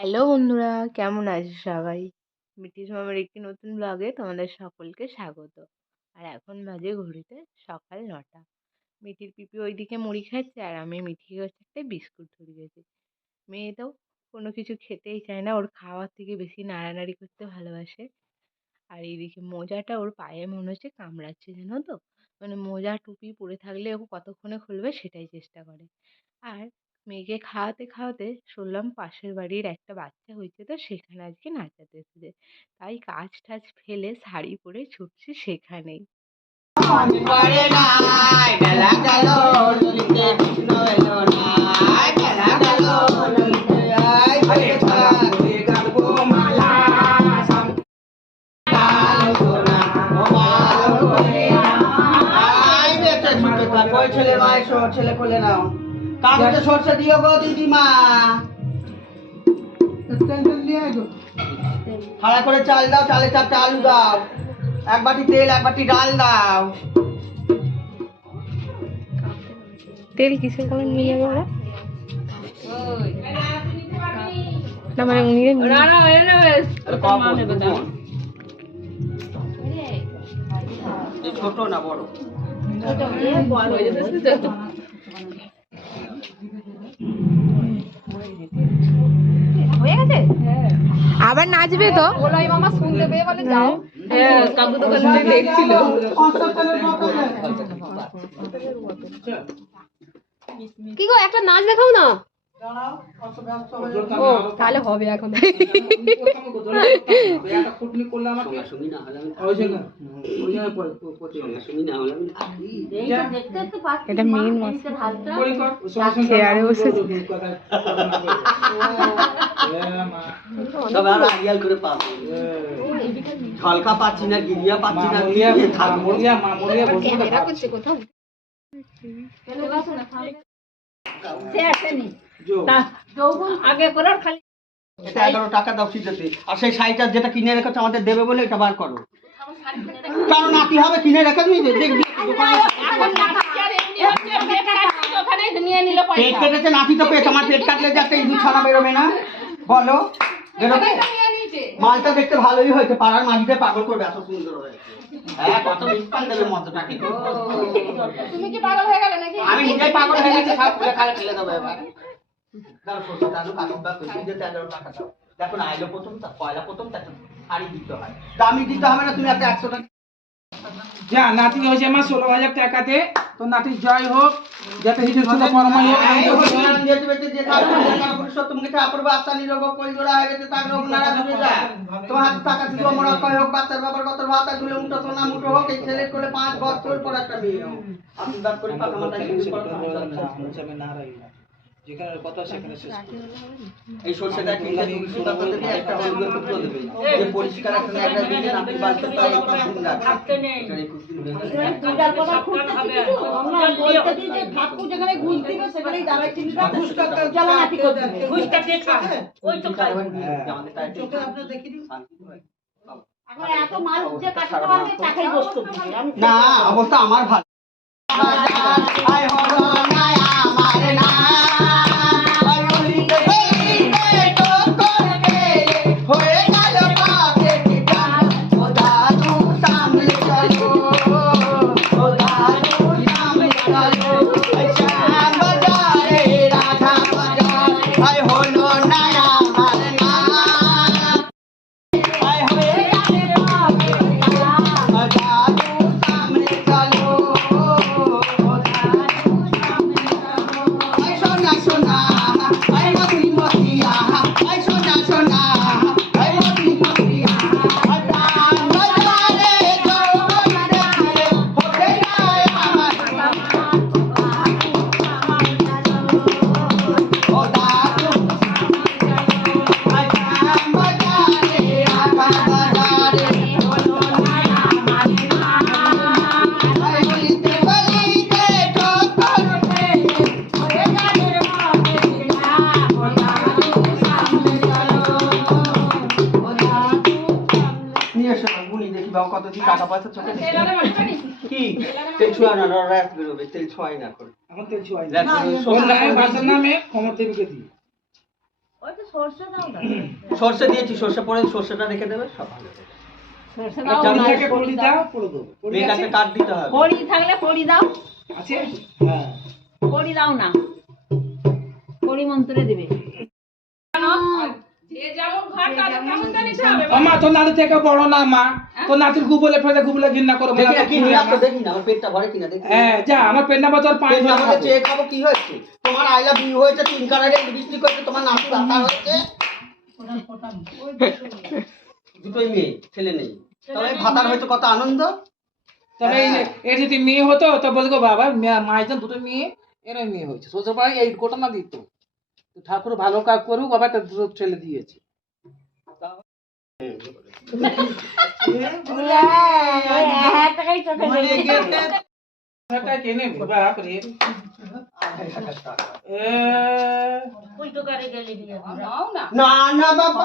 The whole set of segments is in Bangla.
হ্যালো বন্ধুরা, কেমন আছো সবাই? মিঠিস মামার একটি নতুন ব্লগে তোমাদের সকলকে স্বাগত। আর এখন বাজে ঘড়িতে সকাল 9টা। মিঠির পিপি ওইদিকে মুড়ি খাচ্ছে আর আমি মিঠিকে হচ্ছে একটা বিস্কুট ধরিয়েছি। মেয়ে তো কোনো কিছু খেতেই চায় না, ওর খাওয়ার থেকে বেশি নাড়ানাড়ি করতে ভালোবাসে। আর এইদিকে মোজাটা ওর পায়ে মনে হচ্ছে কামড়াচ্ছে, জানো তো? মানে মোজা টুপি পরে থাকলে ও কতক্ষণে খুলবে সেটাই চেষ্টা করে। আর মেয়েকে খাওয়াতে খাওয়াতে শুনলাম পাশের বাড়ির একটা বাচ্চা হয়েছে, তো সেখানে আজকে নাচাতে এসেছে। তাই কাজ টাজ ফেলে শাড়ি পরে ছুটছি সেখানেই। ছেলে কোলে নাও, কাগজে সরষে দিও গো দিদিমা। থালা করে চাল দাও, চালে 4টা আলু দাও, 1 বাটি তেল, 1 বাটি ডাল দাও। তেল কিসের কারণে নিয়ে যাবে ওরা? না মানে উনি ছোট না বড়? হয়ে গেছে। আবার নাচবে তো? ওলাই মামা শুনতে পেয়ে বলে যাও। হ্যাঁ, কাকু দোকান থেকে দেখছিল। কি গো, একটা নাচ দেখাও না। ও তাহলে হবে এখন। এটা মেন মশলা, চেয়ারে বসে ঝলকা পাচ্ছি না, গিরিয়া পাচ্ছি না, ক্যামেরা করছে কোথাও। আগে করার খালি এটা 11 টাকা দাও সিজেতে। আর সেই শাড়িটা যেটা কিনে রেখেছো আমাদের দেবে বলে এটা বার করো। কারণ নাতি হবে কিনে রেখে তুমি দেখবি দোকানে পেট কেটেছে, নাতি তো পেট, আমার পেট কাটলে যে একটা ইঁদুর ছানা বেরোবে না? বলো বেরোবে? মালটা দেখতে ভালোই হয়েছে, পাড়ার মাঝিদের পাগল করবে, এত সুন্দর হয়েছে। হ্যাঁ, কত মিষ্টান দেবে মতটা কি? তুমি কি পাগল হয়ে গেলে নাকি? আমি নিজেই পাগল হয়ে গেছি, সব খুলে খালে ফেলে দেবো এবার। দাও সরষে দাও, কাকুর দাও, সিজেতে 11 টাকা দাও। দেখো না, আইলো প্রথম তা পয়লা প্রথম তা শাড়ি দিতে হয়, দামি দিতে হবে না। তুমি একটা 100 টাকা যা নাতি হয়েছে আমার 16,000 টাকাতে। তো নাতি জয় হোক, যাতে হিজুর ছিল পরমাই হোক। বাচ্চার বাবার কত ভাত আর গুলো মুঠো সোনা মুঠো হোক, এই ছেলের কোলে 5 বছর পর একটা মেয়ে হোক। আশীর্বাদ করি পাকা মাথায় যেখানে কথা সেখানে শেষ করো। এই সরষেটা কিনতে তুমি সুন্দর করে দিয়ে একটা হলুদের টুকরো দেবে, যে পরিষ্কার একটা একটা দিলে নাতি বালতে তো একটু দিন লাগবে। এটা 21 দিন দুটার কথা খুঁজতে হবে। আমরা বলতে দিই যে ঠাকুর যেখানে ঘুষ দিবে সেখানেই দাঁড়াই চিন্তা ঘুষটা জ্বালা নাতি করবে। ঘুষটা কে খায়? ওই তো খায়। আমাদের টাইট চোখে আপনি দেখি দিন শান্তি হয়। এখন এত মাল যে কাটাতে পারবে তাকেই বসতে দিবে। না, অবস্থা আমার ভালো। আয় হলো না আমার না, আয় হলিতে হলিতে টকর গেলে হয়ে গেল পাপে ঠিকানা। ও দাদু সামনে চলো, ও দাদু সামনে চলো, শ্যাম বাজারে রাধা বাজার। আয় হলো না আমার না, আয় হয়ে গেল পাপে ঠিকানা। ও দাদু সামনে চলো, কত দিন টাকা পয়সা চোখে কি তেল ছোঁয়া না, রাত বেরোবে, তেল ছোঁয়াই না করে। আমার তেল ছোঁয়াই না। ওর নামে বাসার নামে খবর দেবীকে দিই। ওই তো সরষে দাও না সর্ষে দিয়েছি, সর্ষে পরে সর্ষেটা রেখে দেবে, সব ভালো হবে। সরষে দাও জানো, না, পরিটাকে বড়ি পরি দাও। দাও, পরে দেবো। পরি মেয়েকে আছে? একটা কাঠ দিতে হবে। বড়ি থাকলে বড়ি দাও, আছে? হ্যাঁ। বড়ি দাও না, বড়ি মন্ত্রে দেবে। ও মা, তোর নাতি থেকে বড় না মা, তোর নাতির গুবলে ফেলে গুবলে ঘৃণা করবো দেখি না, না, কি নিয়ে আসছো দেখি না, আমার পেটটা ভরে কিনা দেখি। হ্যাঁ যা, আমার পেট না তোর পাঁচ পেট না ভরে খাবো। চেয়ে খাবো, কি হয়েছে? তোমার আই লাভ ইউ হয়েছে, 3 কালারের লিপস্টিক হয়েছে, তোমার নাতি বাতা হয়েছে। দুটোই মেয়ে, ছেলে নেই। তবে ভাতার হয়েছে কত আনন্দ। তবে এই যদি মেয়ে হতো তো বলবো বাবা মায়ের দুটো মেয়ে, এর মেয়ে হয়েছে, শ্বশুর বাড়ি এই গোটা না দিত। তো ঠাকুর ভালো কাজ করুক, বাবা একটা দুটো ছেলে দিয়েছে। হ্যাঁ, টাকাই চোখে দেখবে। টাকা কেনে বাপ রে। উল্টো করে গেলে বিয়ে দাও না। না না বাবা,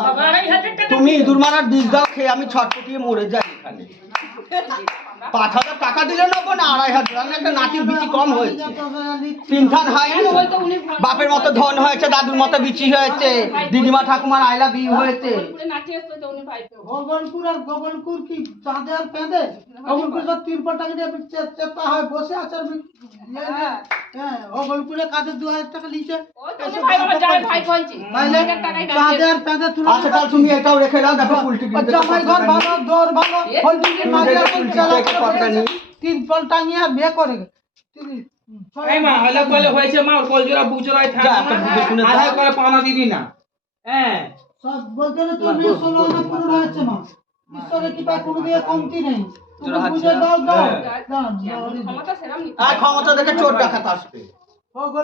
তুমি ইঁদুর মারার বীজ দাও খেয়ে আমি ছটপটিয়ে মরে যাই এখানে। 5,000 টাকা দিলে নেবো না, 2,500। আমি একটা নাতির বিচি কম হয়েছে, 3 থান হয়নি। বাপের মতো ধন হয়েছে, দাদুর মতো বিচি হয়েছে, দিদিমা ঠাকুমার আই লাভ ইউ হয়েছে। গোবলপুর আর গোবলপুর কি চাঁদে আর পেঁদে? গোবলপুর সব 3 টাকা দিয়ে চেপা হয়, বসে আছে আর হ্যাঁ, গোবলপুরে কাজে 2,000 টাকা লিখে চাঁদে আর পেঁদে তুলে আচ্ছা তাহলে তুমি এটাও রেখে দাও, দেখো উল্টি জামাই ঘর ভালো, দৌড় ভালো, হলদিকে মাঝে এখন চালা করে 3 টাঙিয়ে আর বিয়ে করে। এই মা হলে কলে হয়েছে মা, ওর কলজোড়া বুচড়াই যা, থাকে একটা বুঝে শুনে দাও। আধার করে পাওনা দিবি না। হ্যাঁ সব বলতে হলে তোর মেয়ে 16 আনা 15 হয়েছে মা। ঈশ্বরের কৃপায় কোনো দিকে কমতি নেই। তুমি বুঝে দাও দাও। আর ক্ষমতা দেখে চোর ডাকাত আসবে।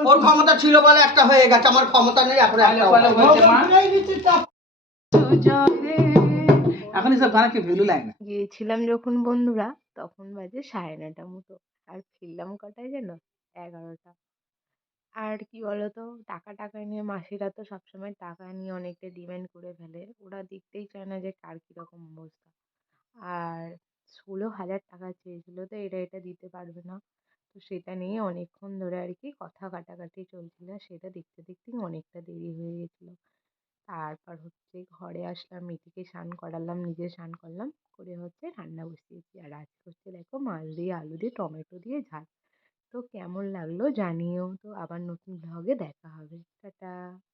ওর ক্ষমতা ছিল বলে একটা হয়ে গেছে, আমার ক্ষমতা নেই, এখন একটা কলে হয়েছে মা, গোবলপুরেই নিচে চাপ। এখন এসব গানকে ভ্যালু লাগে না। গিয়েছিলাম যখন বন্ধুরা, তখন বাজে 9:30 মতো। আর ফিরলাম কটায় যেন? 11টা। আর কি বলতো, টাকা নিয়ে মাসিরা তো সবসময় টাকা নিয়ে অনেকটা ডিমান্ড করে ফেলে। ওরা দেখতেই চায় না যে কার কিরকম অবস্থা। আর 16,000 টাকা চেয়েছিল, তো এটা দিতে পারবে না। তো সেটা নিয়ে অনেকক্ষণ ধরে আর কি কথা কাটাকাটি চলছিল। সেটা দেখতে দেখতেই অনেকটা দেরি হয়ে গেছিল। তারপর হচ্ছে ঘরে আসলাম, মিঠিকে স্নান করালাম, নিজে স্নান করলাম, করে হচ্ছে রান্না বসিয়েছি। আর আজকে হচ্ছে দেখো মাছ দিয়ে আলু দিয়ে টমেটো দিয়ে ঝাল। তো কেমন লাগলো জানিও। তো আবার নতুন ভ্লগে দেখা হবে। টাটা।